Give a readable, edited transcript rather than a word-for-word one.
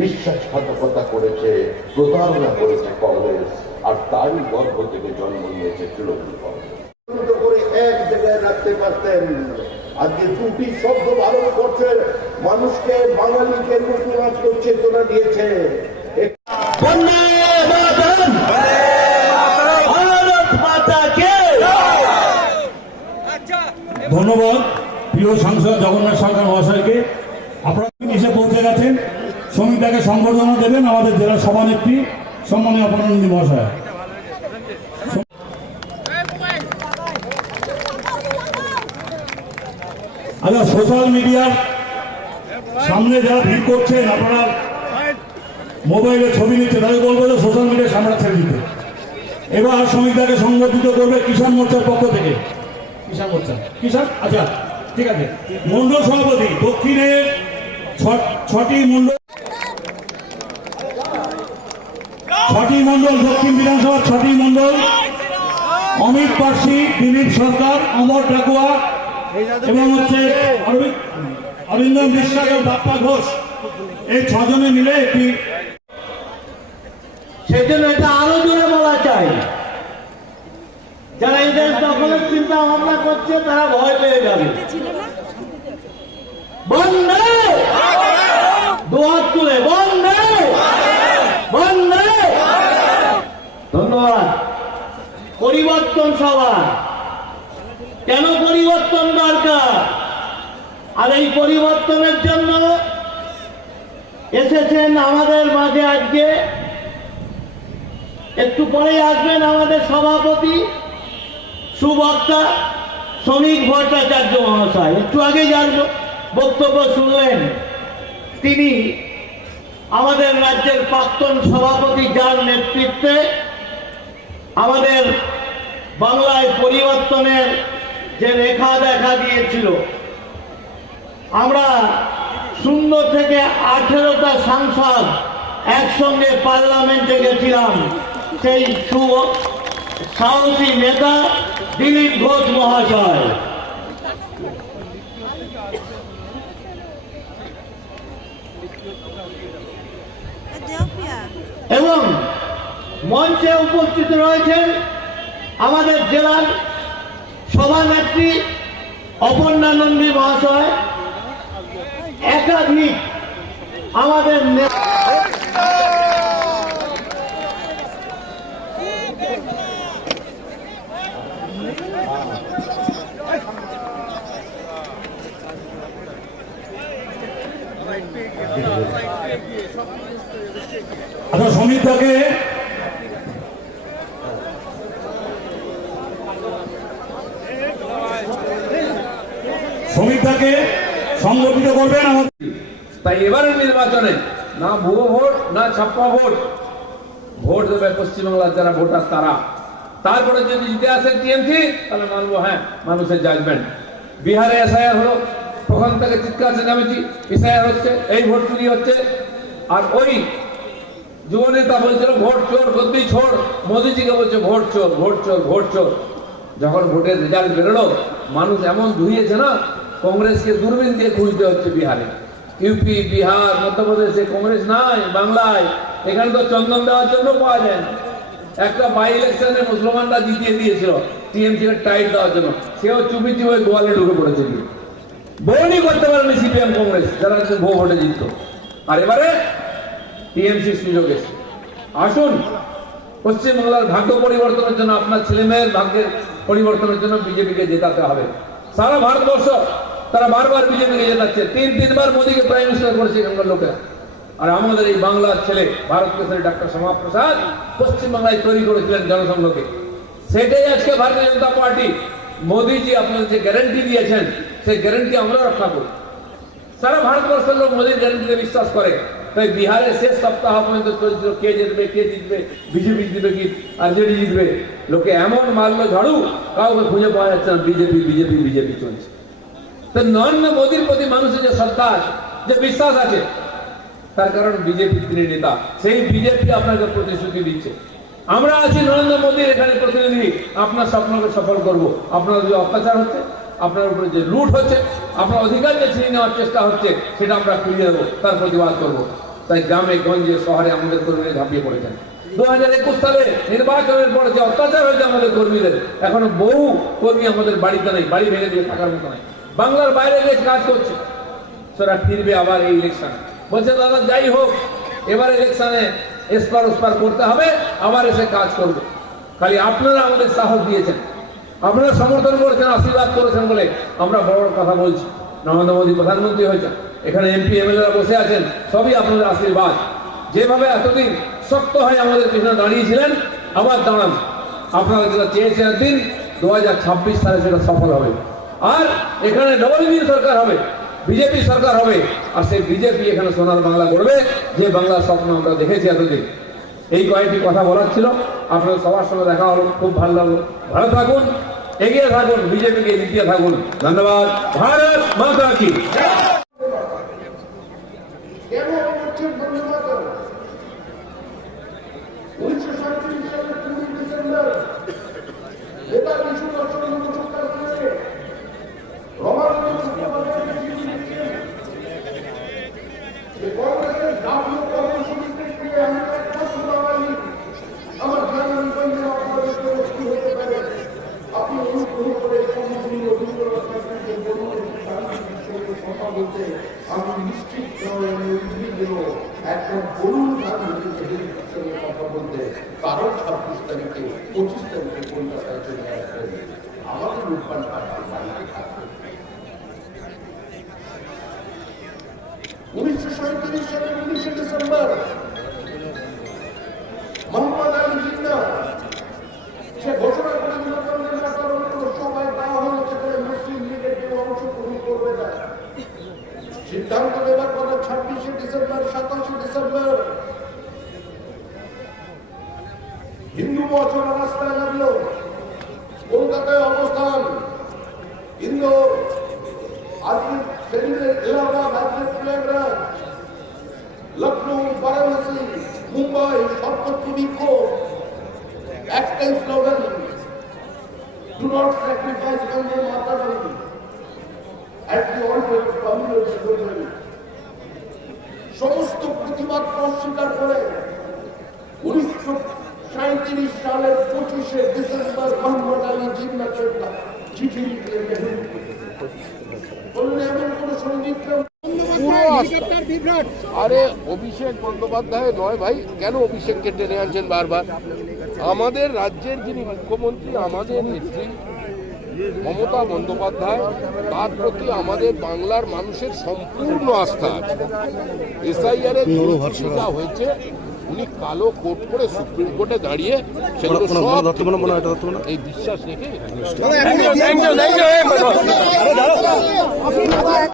বিশ্বাসঘাতকতা করেছে, প্রতারণা করেছে কংগ্রেস, আর তারই গর্ভ থেকে জন্ম নিয়েছে তৃণমূল কংগ্রেস। করে এক জায়গায় রাখতে পারতেন, আজকে দুটি শব্দ ভারত করছে, মানুষকে বাঙালিকে নতুন চেতনা দিয়েছে। ধন্যবাদ প্রিয় সাংসদ জগন্নাথ সরকার মহাশয়কে। আপনারা এসে পৌঁছে গেছেন, সমিতাকে সম্বর্ধনা দেবেন আমাদের জেলা সভানেত্রী সম্মানীয় অপরানন্দী মহাশয়। আচ্ছা, সোশ্যাল মিডিয়ার সামনে যারা ভিড় করছেন, আপনারা মোবাইলে ছবি নিচ্ছে, তাদের বলবো যে সোশ্যাল মিডিয়ার সামনে ছেড়ে দিতে। এবার সমিতাকে সংবর্ধিত করবে কিষাণ মোর্চার পক্ষ থেকে। কিষাণ মোর্চা, কিষাণ, আচ্ছা ঠিক আছে। মন্ডল সভাপতি দক্ষিণের ছটি মন্ডল, দক্ষিণ বিধানসভার 6টি মন্ডল, অমিত পার্সি, দিলীপ সরকার, অমর ডাকুয়া এবং হচ্ছে অরিন্দম বিশ্বাস ও বাপ্পা ঘোষ, এই 6 জনে মিলে একটি, সেজন্য এটা আরো জোরে বলা চাই। যারা এদের দখলের চিন্তা ভাবনা করছে তারা ভয় পেয়ে যাবে। বন্ধে দুহাত তুলে বন্ধে বন্ধে। ধন্যবাদ। পরিবর্তন সবার, কেন পরিবর্তন দরকার, আর এই পরিবর্তনের জন্য এসেছেন আমাদের মাঝে। আজকে একটু পরেই আসবেন আমাদের সভাপতি সুবক্তা শ্রমিক ভট্টাচার্য মহাশয়। একটু আগে যার বক্তব্য শুনলেন, তিনি আমাদের রাজ্যের প্রাক্তন সভাপতি, যার নেতৃত্বে আমাদের বাংলায় পরিবর্তনের যে রেখা দেখা দিয়েছিল। আমরা 0 থেকে 18টা সাংসদ একসঙ্গে পার্লামেন্টে গেছিলাম। সেই সাহসী নেতা দিলীপ ঘোষ মহাশয়। এবং মঞ্চে উপস্থিত রয়েছেন আমাদের জেলার সভানেত্রী অপর্ণা নন্দী মহাশয়, একাধিক আমাদের আচ্ছা সমিতাকে সংগঠিত করবেন। তাই এবারের নির্বাচনে না ভুয়ো ভোট না ছাপ্পা ভোট, ভোট দেবে পশ্চিমবাংলার যারা ভোটার তারা। তারপরে যদি জিতে আসে টিএমসি, তাহলে মানবো হ্যাঁ মানুষের জাজমেন্ট। বিহারে এসআইআর হলো, তখন থেকে চিৎকার চেঁচামেচি, এসআইআর হচ্ছে, এই ভোট চুরি হচ্ছে। আর ওই যুব নেতা বলছিল ভোট চোর গদ্দি ছোড়, মোদিজিকে বলছে ভোট চোর ভোট চোর ভোট চোর। যখন ভোটের রেজাল্ট বেরোলো, মানুষ এমন ধুইয়েছে না, কংগ্রেসকে দূরবীন দিয়ে খুঁজতে হচ্ছে বিহারে। ইউপি, বিহার, মধ্যপ্রদেশে কংগ্রেস নাই। বাংলায় এখানে তো চন্দন দেওয়ার জন্য পাওয়া যায় না। একটা বাই ইলেকশনে মুসলমানরা জিতিয়ে দিয়েছিল টিএমসি এর টাইট দেওয়ার জন্য, সেও চুপি চুপি গোয়ালে ঢুকে পড়েছে। বউনি করতে পারেনি সিপিএম কংগ্রেস, যারা বউ ভোটে জিতত। আর এবারে টিএমসির সুযোগ এসে আসুন, পশ্চিমবাংলার ভাগ্য পরিবর্তনের জন্য, আপনার ছেলে মেয়ের ভাগ্যের পরিবর্তনের জন্য বিজেপিকে জেতাতে হবে। সারা ভারতবর্ষ তারা বারবার বিজেপিকে জেতাচ্ছে, 3-3 মোদীকে প্রাইম মিনিস্টার করেছে এখানকার লোকেরা। আর আমাদের এই বাংলার ছেলে ভারত কেশরী ডাক্তার শ্যামা প্রসাদ পশ্চিমবাংলায় তৈরি করেছিলেন জনসংঘকে। সেটাই আজকে ভারতীয় জনতা পার্টি, মোদীজি আপনাদের যে গ্যারান্টি দিয়েছেন, সেই গ্যারান্টি আমরা রক্ষা করি। সারা ভারতবর্ষের লোক মোদীর গ্যারান্টিতে বিশ্বাস করে। তাই বিহারে শেষ সপ্তাহ পর্যন্ত চলছিল কে জিতবে, বিজেপি জিতবে কি আরজেডি জিতবে। লোকে এমন মারলো ঝাড়ু, কাউকে খুঁজে পাওয়া যাচ্ছে না। বিজেপি বিজেপি বিজেপি চলছে। তো নরেন্দ্র মোদীর প্রতি মানুষের যে শ্রদ্ধা আছে, যে বিশ্বাস আছে, তার কারণ বিজেপি তিনি নেতা। সেই বিজেপি আপনাকে প্রতিশ্রুতি দিচ্ছে আমরা আছি নরেন্দ্র মোদীর এখানে প্রতিনিধি, আপনার স্বপ্নকে সফল করব। আপনার যে অত্যাচার হচ্ছে, আপনার উপরে যে লুট হচ্ছে, আপনার অধিকার যে ছিনিয়ে নেওয়ার চেষ্টা হচ্ছে, সেটা আমরা ফিরিয়ে দেবো, তার প্রতিবাদ করব। তাই গ্রামে গঞ্জে শহরে আমাদের কর্মীরা ঝাঁপিয়ে পড়েছেন। 2021 সালে নির্বাচনের পর যে অত্যাচার হয়েছে আমাদের কর্মীদের, এখনো বহু কর্মী আমাদের বাড়িতে নেই, বাড়ি ভেঙে দিয়ে থাকার মতো নাই, বাংলার বাইরে গিয়ে কাজ করছে। সেটা ফিরবে আবার এই ইলেকশনে, বলছে দাদা যাই হোক এবার ইলেকশনে এসপার ওসপার করতে হবে, আবার এসে কাজ করবে। খালি আপনারা আমাদের সাহস দিয়েছেন, আপনারা সমর্থন করেছেন, আশীর্বাদ করেছেন বলে আমরা বড় বড় কথা বলছি। নরেন্দ্র মোদী প্রধানমন্ত্রী হয়েছেন, এখানে এমপি এমএলএরা বসে আছেন, সবই আপনাদের আশীর্বাদ। যেভাবে এতদিন শক্ত হয়ে আমাদের পিছনে দাঁড়িয়েছিলেন, আবার দাঁড়ান। আপনারা যেটা চেয়েছেন একদিন 2026 সালে সেটা সফল হবে, আর এখানে ডবল ইঞ্জিন সরকার হবে, বিজেপি সরকার হবে, আর সেই বিজেপি এখানে সোনার বাংলা করবে, যে বাংলার স্বপ্ন আমরা দেখেছি এতদিন। এই কয়েকটি কথা বলার ছিল, আপনাদের সবার সঙ্গে দেখা হলো, খুব ভালো লাগলো। ভালো থাকুন, এগিয়ে থাকুন, বিজেপিকে জিতিয়ে থাকুন। ধন্যবাদ। ভারত মাতা কি। কেন করছেন ধন্যবাদ? 1937 সালের 3 ডিসেম্বর নেতাজি সুভাষচন্দ্র বসুর কাছ থেকে রমাকান্ত চট্টোপাধ্যায়কে চিঠি দিয়েছেন যে কংগ্রেসের জাতীয় কর্মসূচিতে গিয়ে আমি একমাত্র বাঙালি, আমার গ্রামগঞ্জে আপনাদের প্রস্তুত হতে পারে। আপনি অনুগ্রহ করে কর্মসূচি রবীন্দ্রনাথকে বলুন সঙ্গে কথা বলতে আমি নিশ্চিত একদম বলুন সঙ্গে কথা বলতে, কারণ 26 তারিখে 25 তারিখে কলকাতায় চলে আসবেন, আমাদের রূপবান পার্টির বাড়িতে থাকবেন। 1937 সালের 19 ডিসেম্বর মোহাম্মদ আলী জিন্নাহ সে ঘোষণা করে দিল সবাই দেওয়া হলো, সেখানে মুসলিম লীগের কেউ অংশগ্রহণ করবে না। সিদ্ধান্ত নেবার কথা 26 ডিসেম্বর, 27 ডিসেম্বর হিন্দু মহাসভা রাস্তায় লাগলো। কলকাতায় অবস্থান হিন্দু, আজকে সেদিনের এলাহাবাদ, আজকে প্রয়াগরাজ, লখনৌ, বারাণসী, মুম্বাই, সর্বত্র বিক্ষোভ, একটাই slogan, do not sacrifice Vande Mataram at the altar of communal slavery। সমস্ত প্রতিবাদ অস্বীকার করে 1937 সালের 25 ডিসেম্বর মোহাম্মদ আলী জিন্নাহকে চিঠি লিখলেন, বললেন এমন কোন সঙ্গীত। আরে অভিষেক বন্দ্যোপাধ্যায় নয় ভাই, কেন অভিষেককে টেনে আনছেন বারবার? আমাদের রাজ্যের যিনি মুখ্যমন্ত্রী, আমাদের নেত্রী মমতা বন্দ্যোপাধ্যায়, তার প্রতি আমাদের বাংলার মানুষের সম্পূর্ণ আস্থা আছে। এসআইআর এর যা হয়েছে, উনি কালো কোট করে সুপ্রিম কোর্টে দাঁড়িয়ে সেগুলো সব এই বিশ্বাস রেখে